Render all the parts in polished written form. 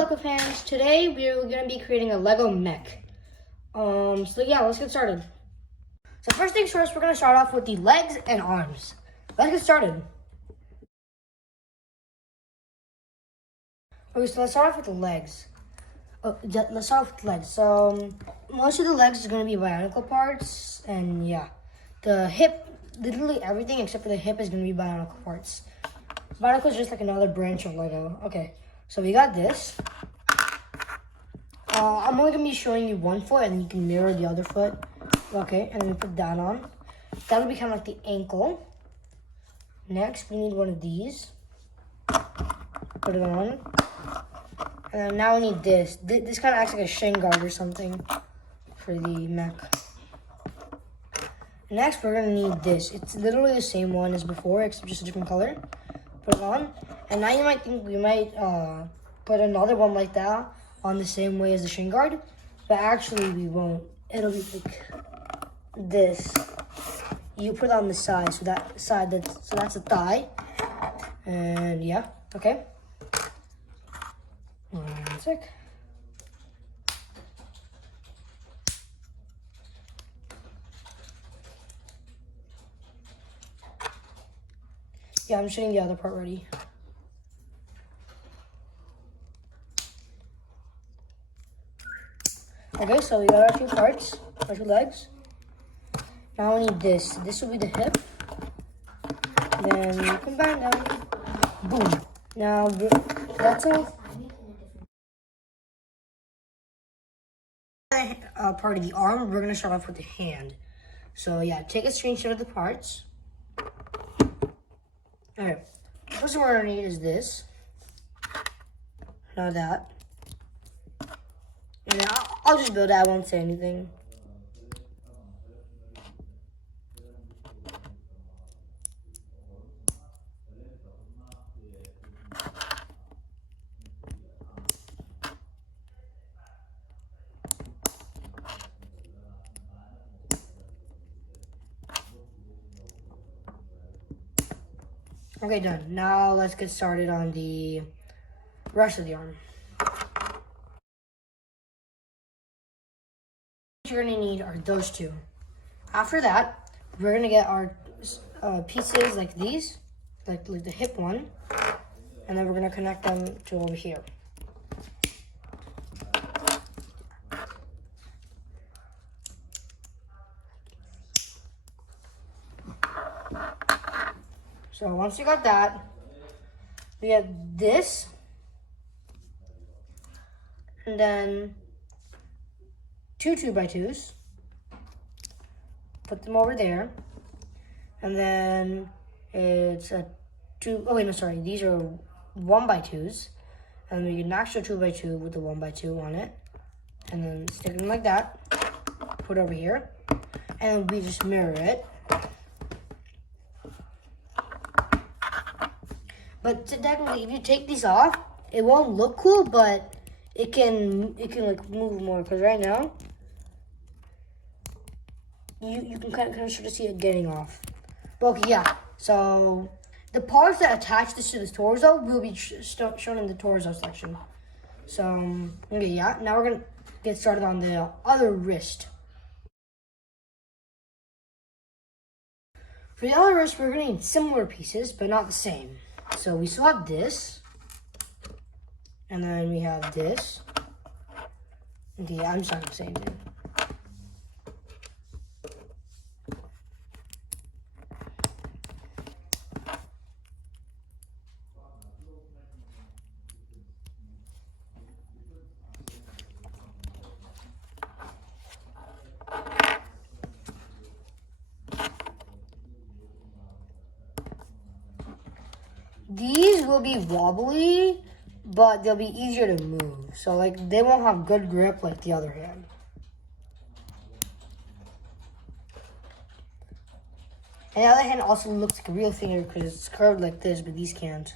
Lego fans, today we're going to be creating a Lego Mech. So yeah, let's get started. So first things first, we're going to start off with the legs and arms. Let's get started. Okay, so let's start off with the legs. Let's start off with the legs. So most of the legs is going to be bionicle parts, and yeah, the hip, literally everything except for the hip is going to be bionicle parts. Bionicle is just like another branch of Lego. Okay, so we got this. I'm only going to be showing you one foot, and then you can mirror the other foot. Okay, and then we put that on. That would be kind of like the ankle. Next, we need one of these. Put it on. And now we need this. This kind of acts like a shin guard or something for the mech. Next, we're going to need this. It's literally the same one as before, except just a different color. Put it on. And now you might think we might put another one like that on the same way as the shin guard. But actually, we won't. It'll be like this. You put it on the side. So that side, that's a thigh. And yeah, okay. One sec. Yeah, I'm just getting the other part ready. Okay, so we got our two parts, our two legs. Now we need this. This will be the hip. Then we combine them. Boom. Now that's all. Part of the arm, we're gonna start off with the hand. So yeah, take a screenshot of the parts. Okay, first thing we're gonna need is this. Now that. And I'll just build it, I won't say anything. Okay, done. Now let's get started on the rest of the arm. What you're gonna need are those two. After that, we're gonna get our pieces like these, like the hip one, and then we're gonna connect them to over here. So once you got that, we have this, and then two 2x2s. Put them over there, and then it's a two. Oh wait, no, sorry. These are 1x2s, and we get an extra 2x2 with the 1x2 on it, and then stick them like that. Put it over here, and we just mirror it. But technically, if you take these off, it won't look cool, but it can like move more. Because right now, you can kind of sort of see it getting off. But okay, yeah. So the parts that attach this to the torso will be shown in the torso section. So okay, yeah. Now we're gonna get started on the other wrist. For the other wrist, we're gonna need similar pieces, but not the same. So we still have this, and then we have this. Okay, yeah, I'm just not the same thing. These will be wobbly, but they'll be easier to move. So like they won't have good grip like the other hand. And the other hand also looks like a real finger because it's curved like this, but these can't.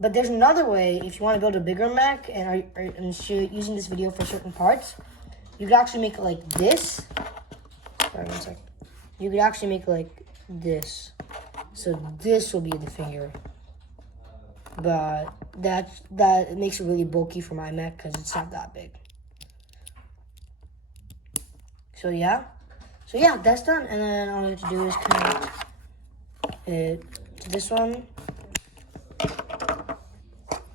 But there's another way if you want to build a bigger mech and using this video for certain parts. You could actually make it like this. Sorry, one sec. You could actually make it like this. So this will be the finger. but that makes it really bulky for my mech because it's not that big. So yeah, that's done, and then all I have to do is connect it to this one,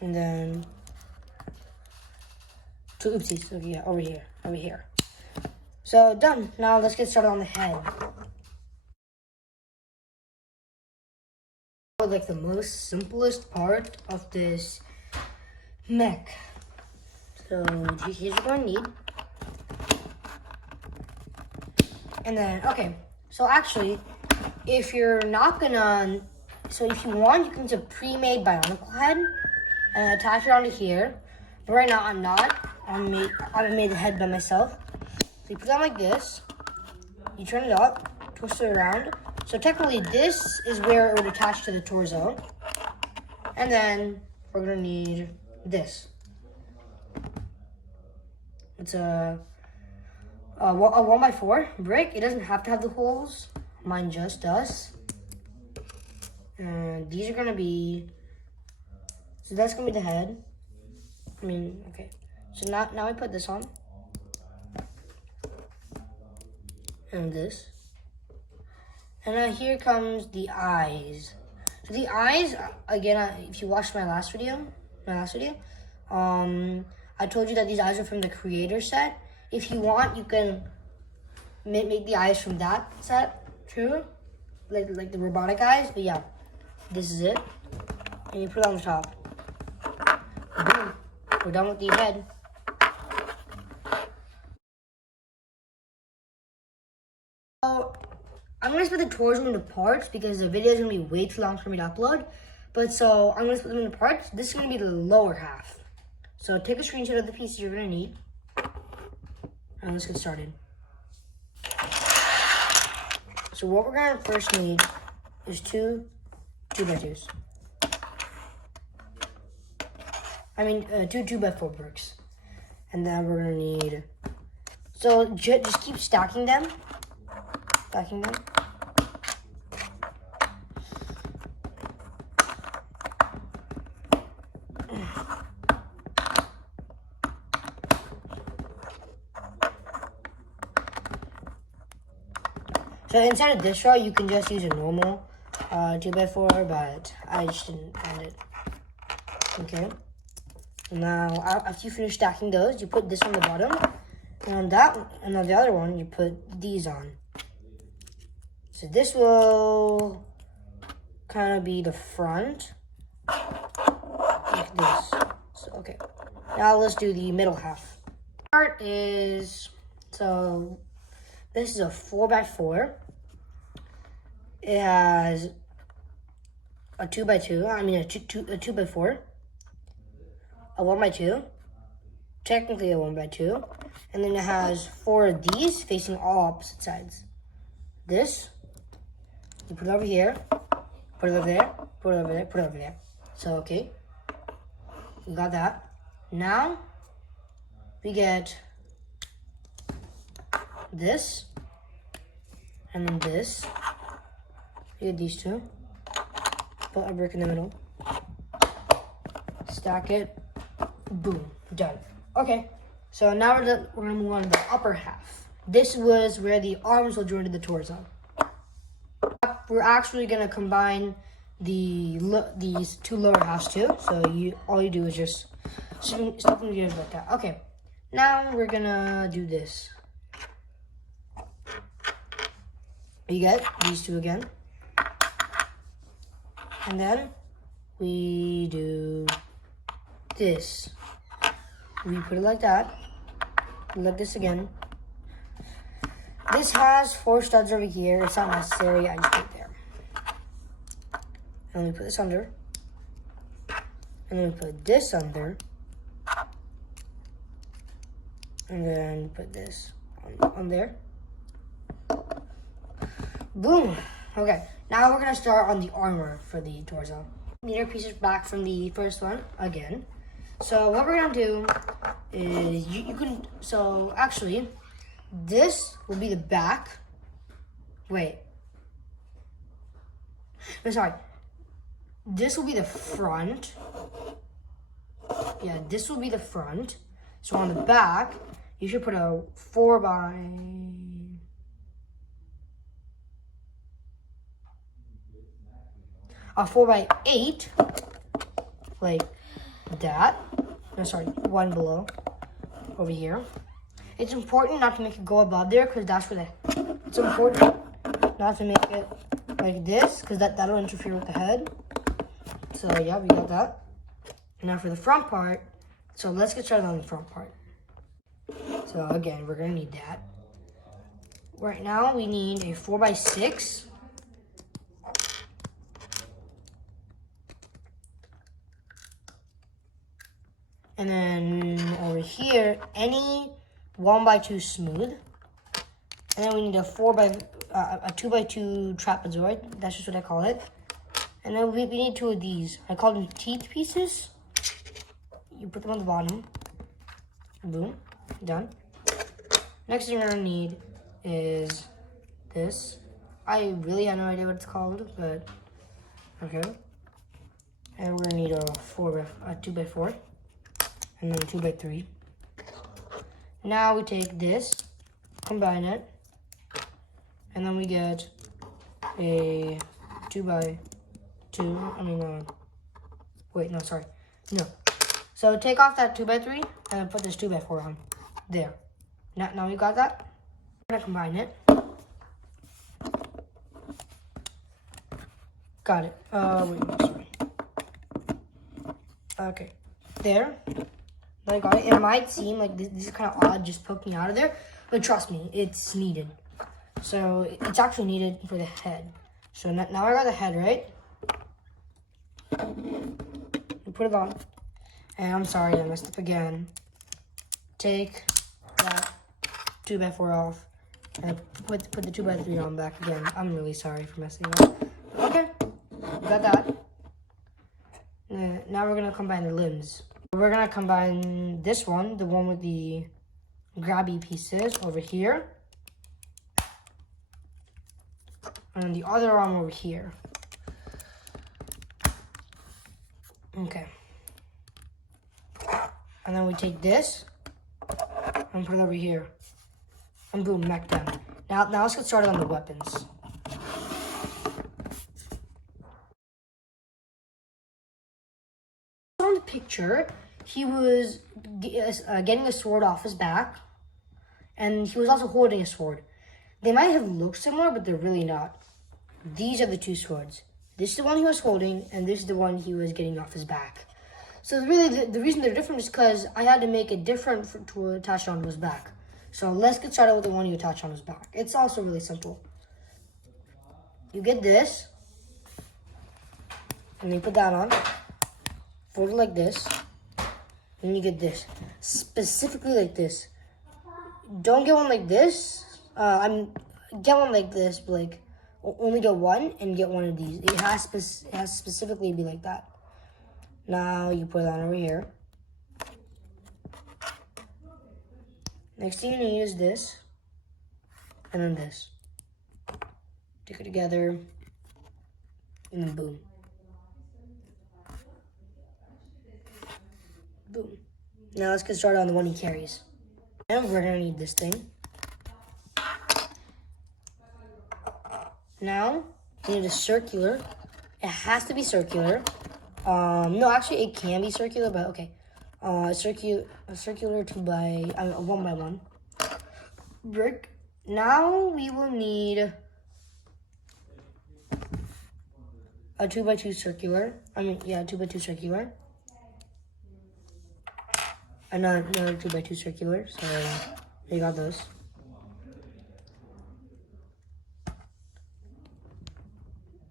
and then to oopsies. Okay, yeah, over here. So done. Now let's get started on the head. Like the most simplest part of this mech. So here's what we're gonna need. And then, okay, so actually, if you're not gonna, so if you want, you can use a pre-made bionicle head and attach it onto here. But right now, I'm not. I made the head by myself. So you put it on like this. You turn it up, twist it around. So technically, this is where it would attach to the torso. And then we're gonna need this. It's a 1x4 brick. It doesn't have to have the holes. Mine just does. And these are gonna be, so that's gonna be the head. Okay. So now I put this on. And this. And now here comes the eyes. So the eyes, again, if you watched my last video, I told you that these eyes are from the creator set. If you want, you can make the eyes from that set too, like the robotic eyes. But yeah, this is it, and you put it on the top. Boom, we're done with the head. So I'm gonna split the torso into parts because the video is gonna be way too long for me to upload. But so I'm gonna split them into parts. This is gonna be the lower half. So take a screenshot of the pieces you're gonna need. And let's get started. So what we're gonna first need is two 2x2s. Two 2x4 bricks. And then we're gonna need, so just keep stacking them. So inside of this drawer, you can just use a normal 2x4, but I just didn't find it. Okay. Now, after you finish stacking those, you put this on the bottom, and on the other one, you put these on. So this will kind of be the front, like this. So, okay. Now let's do the middle half. Part is, so this is a 4x4. It has a 2x2, a 2x4, a 1x2, technically a 1x2, and then it has 4 of these facing all opposite sides. This, you put it over here, put it over there, put it over there, put it over there. So, okay, we got that. Now, we get this, and then this. We get these two. Put a brick in the middle. Stack it. Boom. Done. Okay. So now we're gonna move on to the upper half. This was where the arms will join to the torso. We're actually gonna combine these two lower halves too. So all you do is just stuff them together like that. Okay. Now we're gonna do this. You get these two again. And then we do this. We put it like that. Like this again. This has 4 studs over here. It's not necessary. I just put it there. And we put this under. And then we put this under. And then put this on there. Boom. Okay. Now we're gonna start on the armor for the torso. Need our pieces back from the first one again. So what we're gonna do is so actually, this will be the back. Wait. No, sorry. this will be the front. Yeah, this will be the front. So on the back, you should put a 4x8, like that. No, sorry, one below, over here. It's important not to make it go above there, because that's where it's important not to make it like this, because that'll interfere with the head. So yeah, we got that. Now for the front part, so let's get started on the front part. So again, we're gonna need that. Right now we need a 4x6. And then over here, any 1x2 smooth. And then we need a 2x2 trapezoid. That's just what I call it. And then we need two of these. I call them teeth pieces. You put them on the bottom. Boom. Done. Next thing you're gonna need is this. I really have no idea what it's called, but okay. And we're gonna need a 2x4. And then 2x3. Now we take this, combine it, and then we get a 2x2. Wait, no, sorry. No. So take off that 2x3 and put this 2x4 on. There. Now we got that. We're gonna combine it. Got it. Wait, no, sorry. Okay. There. I got it. It might seem like this is kind of odd just poking out of there, but trust me, it's needed. So it's actually needed for the head. So now I got the head, right? You put it on. And I'm sorry, I messed up again. Take that 2x4 off and put the 2x3 on back again. I'm really sorry for messing up. Okay, got that. Now we're gonna combine the limbs. We're gonna combine this one, the one with the grabby pieces over here. And the other arm over here. Okay. And then we take this and put it over here. And boom, Mech done. Now let's get started on the weapons. On the picture, he was getting a sword off his back, and he was also holding a sword. They might have looked similar, but they're really not. These are the two swords. This is the one he was holding, and this is the one he was getting off his back. So really, the reason they're different is because I had to make it different to attach onto his back. So let's get started with the one you attach on his back. It's also really simple. You get this, and you put that on. Fold it like this, and you get this. Specifically like this. Don't get one like this. Get one like this, but like only get one and get one of these. It has specifically be like that. Now you put it on over here. Next thing you need is this, and then this. Stick it together, and then boom. Boom. Now let's get started on the one he carries. And we're gonna need this thing. Now, we need a circular. It has to be circular. No, actually it can be circular, but okay. A circular 1x1 brick. Now we will need a 2x2 circular. 2x2 circular. Another 2x2 circular. So you got those.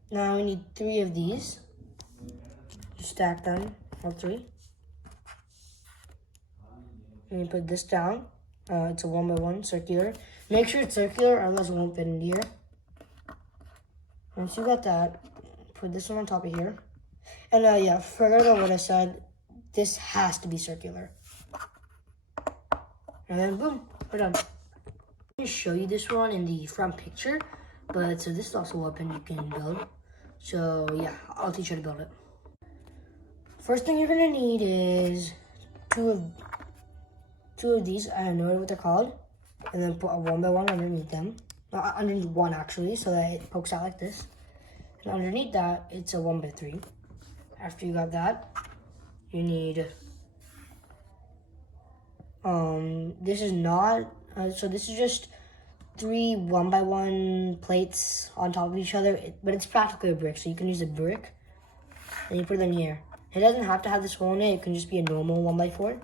Now we need 3 of these. Just stack them, all 3. And you put this down. It's a 1x1 circular. Make sure it's circular, otherwise it won't fit in here. Once you got that, put this one on top of here. And yeah, forget about what I said. This has to be circular. And then boom, we're done. I'm gonna show you this one in the front picture, but so this is also a weapon you can build. So yeah, I'll teach you how to build it. first thing you're gonna need is two of these. I don't know what they're called, and then put a 1 by 1 underneath them. Underneath one actually, so that it pokes out like this. And underneath that, it's a 1 by 3. After you got that, you need. This is not. So this is just 3 1 by 1 plates on top of each other, but it's practically a brick, so you can use a brick and you put it in here. It doesn't have to have this hole in it. It can just be a normal 1 by 4. You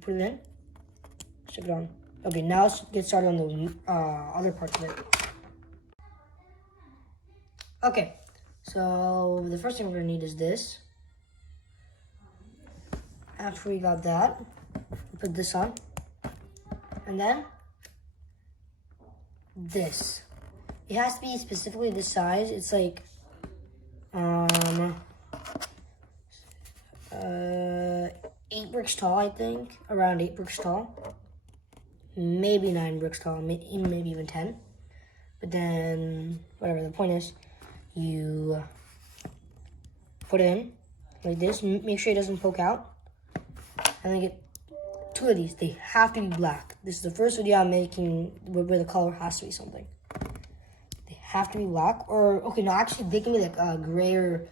put it in, stick it on. Okay, now let's get started on the other parts of it. Okay, so the first thing we're gonna need is this. After we got that, we put this on, and then this. It has to be specifically this size. It's like 8 bricks tall, I think. Around 8 bricks tall. Maybe 9 bricks tall, maybe even 10. But then, whatever, the point is, you put it in like this. Make sure it doesn't poke out. And then get 2 of these. They have to be black. This is the first video I'm making where the color has to be something. They have to be black. Or, okay, no, actually, they can be like gray or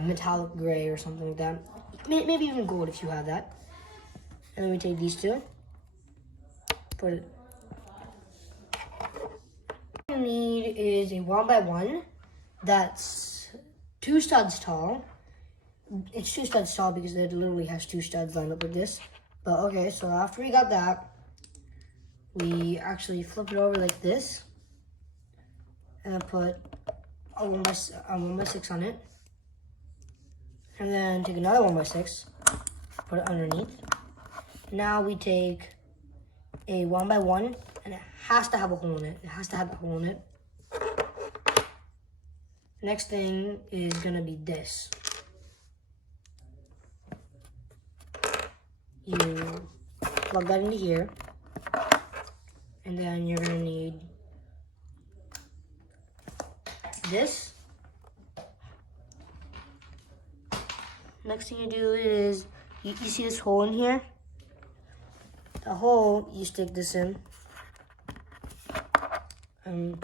metallic gray or something like that. Maybe even gold if you have that. And then we take these 2. Put it. What you need is a 1 by 1 that's 2 studs tall. It's 2 studs tall because it literally has 2 studs lined up like this. But okay, so after we got that, we actually flip it over like this and then put a 1 by 6 on it. And then take another 1 by 6, put it underneath. Now we take a 1 by 1, and it has to have a hole in it. It has to have a hole in it. Next thing is gonna be this. You plug that into here, and then you're gonna need this. Next thing you do is, you see this hole in here? The hole, you stick this in and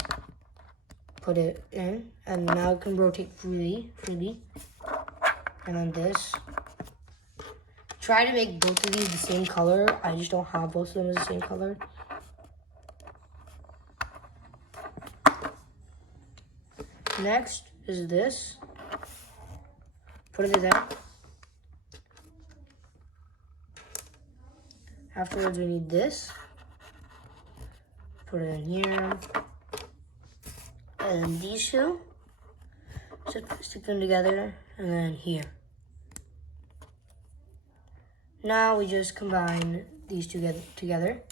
put it in, and now it can rotate freely. And then this. Try to make both of these the same color. I just don't have both of them as the same color. Next is this. Put it there. Afterwards, we need this. Put it in here. And these 2. Stick them together. And then here. Now we just combine these 2 together.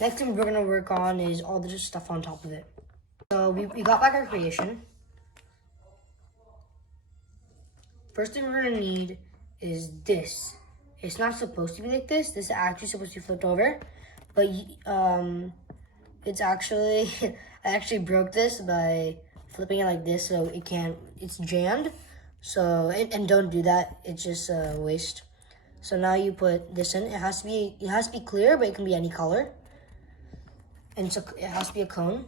Next thing we're going to work on is all the stuff on top of it. So we got back our creation. First thing we're going to need is this. It's not supposed to be like this. This is actually supposed to be flipped over. But it's actually, I actually broke this by flipping it like this, so it's jammed. So, and don't do that. It's just a waste. So now you put this in. It has to be clear, but it can be any color. And so it has to be a cone.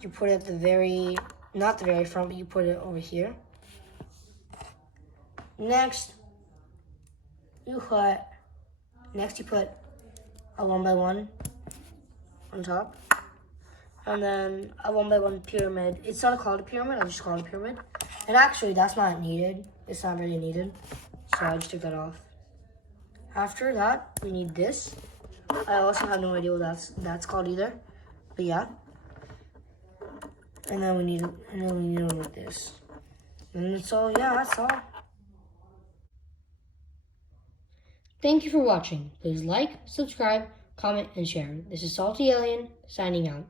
You put it at not the very front, but you put it over here. Next, you put a 1 by 1 on top. And then a 1 by 1 pyramid. It's not called a pyramid, I just call it a pyramid. And actually, that's not needed. It's not really needed. So I just took that off. After that, we need this. I also have no idea what that's called either. But yeah. And then we need one like this. And so yeah, that's all. Thank you for watching. Please like, subscribe, comment, and share. This is Salty Alien, signing out.